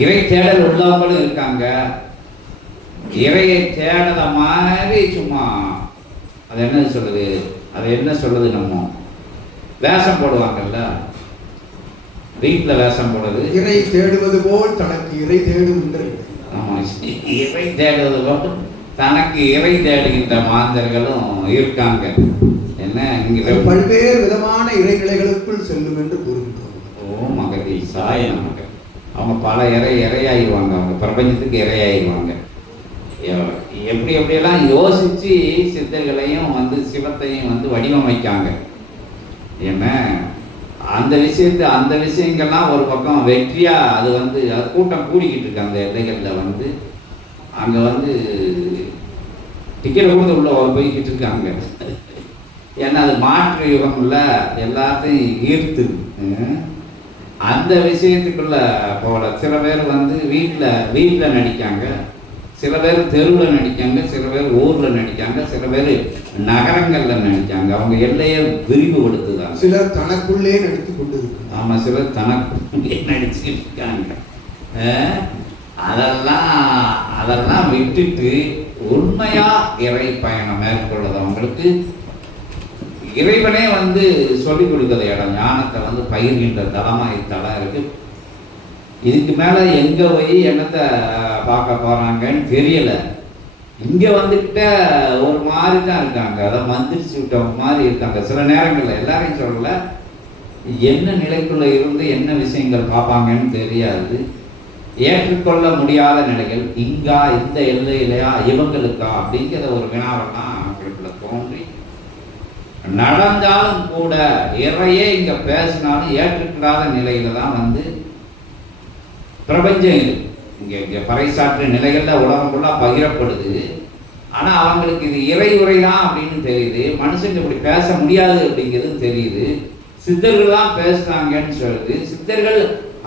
இறை தேடல் உள்ளவங்களும் இருக்காங்க. இறையை தேடத மாதிரி சும்மா அது என்ன சொல்லுது, அது என்ன சொல்லுது, நம்ம வேஷம் போடுவாங்கல்ல, வீட்டில் வேஷம் போடுறது. இறை தேடுவது போல் தனக்கு இறை தேடும். ஆமாம், இறை தேடுவது போல் தனக்கு இறை தேடுகின்ற மாந்தர்களும் இருக்காங்க. என்ன இங்கே பல்வேறு விதமான இறைநிலைகளுக்குள் செல்லும் என்று கூறுகின்றோம். ஓ மகதி சாய நமக்கு. அவங்க பல இறையாயிருவாங்க, அவங்க பிரபஞ்சத்துக்கு இறையாயிருவாங்க. எப்படி எப்படியெல்லாம் யோசித்து சித்தர்களையும் வந்து சிவத்தையும் வந்து வடிவமைக்காங்க. என்ன அந்த விஷயங்கள்லாம் ஒரு பக்கம் வெற்றியாக அது வந்து அது கூட்டம் கூடிக்கிட்டு இருக்கு. அந்த எல்லைகளில் வந்து அங்கே வந்து டிக்கெட் கொடுத்து உள்ள போய்கிட்டு இருக்காங்க. ஏன்னா அது மாற்று யுகம்ல எல்லாத்தையும் ஈர்த்துது. அந்த விஷயத்துக்குள்ள போல சில பேர் வந்து வீட்டில் நடிக்காங்க, சில பேர் தெருவில் நடிக்காங்க, சில பேர் ஊரில் நடிக்காங்க, சில பேர் நகரங்களில் நடிக்காங்க. அவங்க எல்லையை விரிவுபடுத்துதாங்க. சிலர் தனக்குள்ளே நடித்து கொண்டு இருக்காங்க. ஆமாம், சிலர் தனக்குள்ளே நடிச்சுட்டு இருக்காங்க. அதெல்லாம் விட்டுட்டு உண்மையா இறை பயணம் மேற்கொள்ளுதவங்களுக்கு இறைவனே வந்து சொல்லிக் கொடுக்குற இடம், ஞானத்தை வந்து பயிர்கின்ற தளமாக தளம் இருக்கு. இதுக்கு மேலே எங்கே போய் என்னத்தை பார்க்க போகிறாங்கன்னு தெரியலை. இங்கே வந்துக்கிட்ட ஒரு மாதிரி தான் இருக்காங்க, அதான் மந்திரிச்சு விட்டவங்க மாதிரி இருக்காங்க. சில நேரங்களில் எல்லாரையும் சொல்லலை, என்ன நிலைக்குள்ளே இருந்து என்ன விஷயங்கள் பார்ப்பாங்கன்னு தெரியாது. ஏற்றுக்கொள்ள முடியாத நிலைகள் இங்கா, இந்த எல்லையிலையா, இவங்களுக்கா அப்படிங்கிற ஒரு வினாவெல்லாம் அவங்களுக்குள்ள தோன்றி நடந்தாலும் கூட இறையே இங்கே பேசினாலும் ஏற்றுக்கிடாத நிலையில தான் வந்து பிரபஞ்சம் இங்கே பறைசாற்று நிலைகளில் உலகம் ஃபுல்லாக பகிரப்படுது. ஆனால் அவங்களுக்கு இது இறை உரை தான் அப்படின்னு தெரியுது. மனுஷங்க இப்படி பேச முடியாது அப்படிங்கிறது தெரியுது. சித்தர்கள் தான் பேசுனாங்கன்னு சொல்லுது. சித்தர்கள்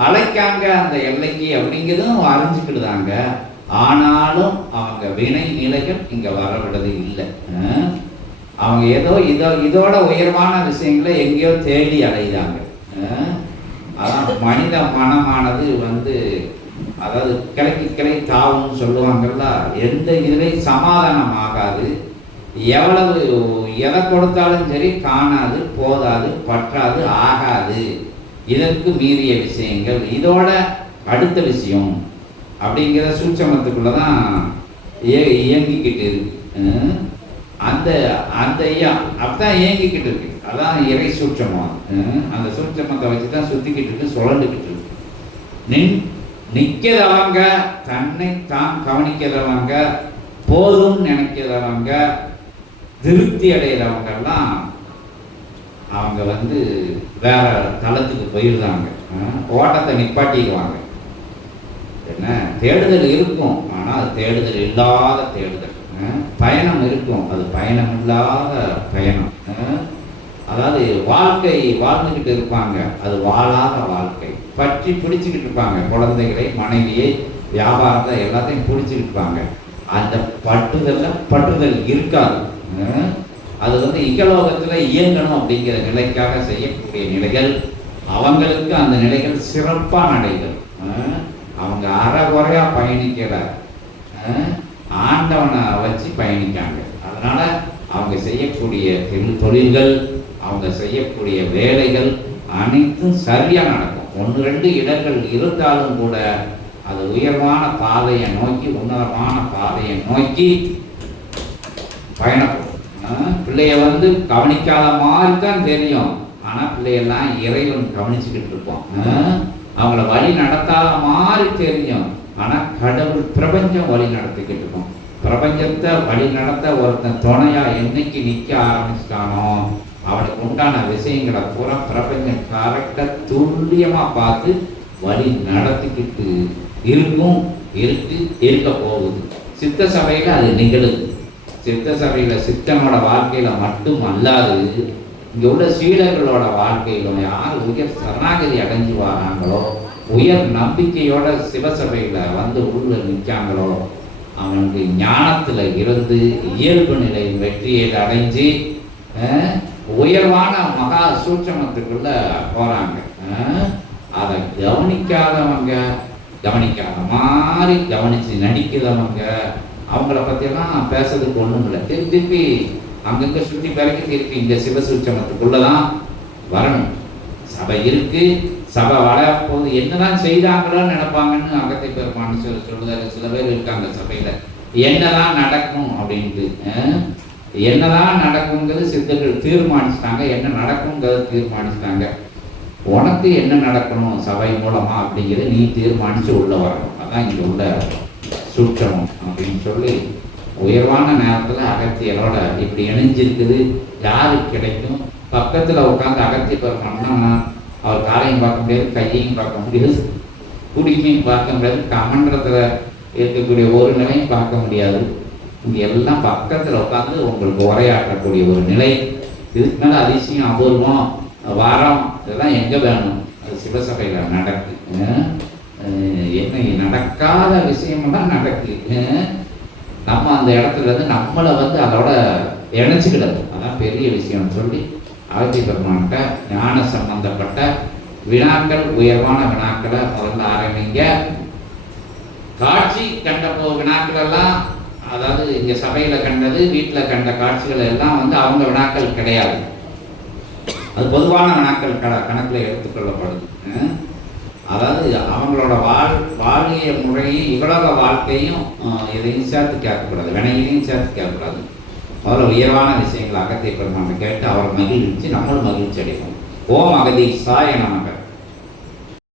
அழைக்காங்க அந்த எல்லைக்கு அப்படிங்கிறதும் அறிஞ்சுக்கிடுதாங்க. ஆனாலும் அவங்க வினை நிலைகள் இங்கே வரவிடுறது இல்லை. அவங்க ஏதோ இதோட உயர்வான விஷயங்களை எங்கேயோ தேடி அடைகிறாங்க. அதான் மனித மனமானது வந்து அதாவது கிளை தாவுன்னு சொல்லுவாங்கல்ல, எந்த இதுலையும் சமாதானம் ஆகாது. எவ்வளவு எதை கொடுத்தாலும் சரி காணாது, போதாது, பற்றாது, ஆகாது. இதற்கு மீறிய விஷயங்கள் இதோட அடுத்த விஷயம் அப்படிங்கிற சூட்சமத்துக்குள்ள தான் இயங்கிக்கிட்டு இருக்கு. அந்த அப்பதான் இயங்கிக்கிட்டு இருக்கு. அதான் இறை சூட்சமம். அந்த சூட்சமத்தை வச்சு தான் சுத்திக்கிட்டு இருக்கு, சுழண்டுக்கிட்டு இருக்கு. நிற்கிறவங்க, தன்னை தான் கவனிக்கிறவங்க, போதும் நினைக்கிறவங்க, திருப்தி அடைகிறவங்கெல்லாம் அவங்க வந்து வேற தளத்துக்கு போயிடுறாங்க. ஓட்டத்தை நிப்பாட்டிடுவாங்க. என்ன தேடுதல் இருக்கும், ஆனால் அது தேடுதல் இல்லாத தேடுதல். பயணம் இருக்கும், அது பயணம் இல்லாத பயணம். அதாவது வாழ்க்கை வாழ்ந்துக்கிட்டு இருப்பாங்க, அது வாழாத வாழ்க்கை. பற்றி பிடிச்சிக்கிட்டு இருப்பாங்க, குழந்தைகளை, மனைவியை, வியாபாரத்தை எல்லாத்தையும் பிடிச்சிக்கிட்டு இருப்பாங்க. அந்த பற்றுதல் இருக்காது. அது வந்து இகலோகத்தில் இயங்கணும் அப்படிங்கிற நிலைக்காக செய்யக்கூடிய நிலைகள். அவங்களுக்கு அந்த நிலைகள் சிறப்பான நிலைகள். அவங்க அறகுறையாக பயணிக்கிற ஆண்டவனை வச்சு பயணிக்காங்க. அதனால அவங்க செய்யக்கூடிய தொழில்கள், அவங்க செய்யக்கூடிய வேலைகள் அனைத்தும் சரியாக நடக்கும். 1-2 இடங்கள் இருந்தாலும் கூட அது உயர்வான பாதையை நோக்கி, உன்னதமான பாதையை நோக்கி பயணப்படும். பிள்ளைய வந்து கவனிக்காத மாதிரி தான் தெரியும், ஆனால் பிள்ளையெல்லாம் இறைவன் கவனிச்சுக்கிட்டு இருப்போம். அவங்கள வழி நடத்தாத மாதிரி தெரியும், ஆனால் கடவுள் பிரபஞ்சம் வழி நடத்திக்கிட்டு இருக்கோம். பிரபஞ்சத்தை வழி நடத்த ஒருத்தன் துணையா என்னைக்கு நிற்க ஆரம்பிச்சிட்டானோ அவனுக்கு உண்டான விஷயங்களை பூரா பிரபஞ்சம் கரெக்டாக துல்லியமாக பார்த்து வழி நடத்திக்கிட்டு இருக்க போகுது. சித்த சபையில் அது நிகழுது. சித்த சபையில் சித்தனோட வாழ்க்கையில் மட்டும் அல்லாது இங்கே உள்ள சீடர்களோட வாழ்க்கையிலும் யார் உயர் சரணாகதி அடைஞ்சு வராங்களோ, உயர் நம்பிக்கையோட சிவசபையில் வந்து உள்ள நிற்காங்களோ, அவனுக்கு ஞானத்தில் இருந்து இயல்பு நிலை வெற்றியை அடைஞ்சு உயர்வான மகா சூட்சமத்துக்குள்ள போகிறாங்க. அதை கவனிக்காதவங்க கவனிக்காத மாதிரி கவனித்து நடிக்கிறவங்க, அவங்கள பற்றியெல்லாம் பேசுறதுக்கு ஒன்றும் இல்லை. திருப்பி திருப்பி அங்கங்கே சுற்றி பிறகு திருப்பி இங்கே சிவசூட்சமத்துக்குள்ளே தான் வரணும். சபை இருக்கு, சபை வளரப்போது என்னதான் செய்தாங்களோன்னு நினைப்பாங்கன்னு அகத்தை பெருமான்னு சொல்லுதாரு. சில பேர் இருக்காங்க சபையில், என்னதான் நடக்கும் அப்படின்ட்டு. என்னதான் நடக்குங்கிறது சித்தர்கள் தீர்மானிச்சிட்டாங்க, என்ன நடக்குங்கிறத தீர்மானிச்சிட்டாங்க. உனக்கு என்ன நடக்கணும் சபை மூலமா அப்படிங்கிறது நீ தீர்மானித்து உள்ள வரணும். அதான் இங்கே உள்ள சூட்சமம் அப்படின்னு சொல்லி உயர்வான நேரத்தில் அகத்தியரோட இப்படி இணைஞ்சிருக்குது. யாருக்கு கிடைக்கும்? பக்கத்தில் உட்காந்து அகத்திய பெருமான்னா அவர் காலையும் பார்க்க முடியாது, கையையும் பார்க்க முடியாது, குடிக்கையும் பார்க்க முடியாது, கமன்றத்தில் இருக்கக்கூடிய ஒரு நிலையும் பார்க்க முடியாது. இங்கே எல்லாம் பக்கத்தில் உட்காந்து உங்களுக்கு உரையாற்றக்கூடிய ஒரு நிலை. இதுக்கு மேலே அதிசயம், அபூர்வம், வாரம் இதெல்லாம் எங்கே வேணும்? அது சிவசபையில் நடக்கு. என்ன நடக்காத விஷயமெல்லாம் நடக்கு. நம்ம அந்த இடத்துல இருந்து நம்மளை வந்து அதோட இணைச்சிக்கிடது, அதான் பெரிய விஷயம்னு சொல்லி அகத்திய பெருமான்கிட்ட ஞான சம்பந்தப்பட்ட வினாக்கள், உயர்வான வினாக்களை முதல்ல ஆரம்பிங்க. காட்சி கண்ட வினாக்கள் எல்லாம், அதாவது இங்க சபையில கண்டது, வீட்டில் கண்ட காட்சிகள் எல்லாம் வந்து அவங்க வினாக்கள் கிடையாது. அது பொதுவான வினாக்கள் கணக்கில் எடுத்துக்கொள்ளப்படுது. அதாவது அவங்களோட வாழ்விய முறையும் இவ்வளவு வாழ்க்கையும் இதையும் சேர்த்து கேட்கக்கூடாது, வினையிலையும் சேர்த்து கேட்கக்கூடாது. முதல்ல உயர்வான விஷயங்கள் அகத்திய பெருமானை கேட்டு அவரை மகிழ்ச்சி, நம்மளும் மகிழ்ச்சி அடைப்போம். ஓம் அகதீஷாய நமக.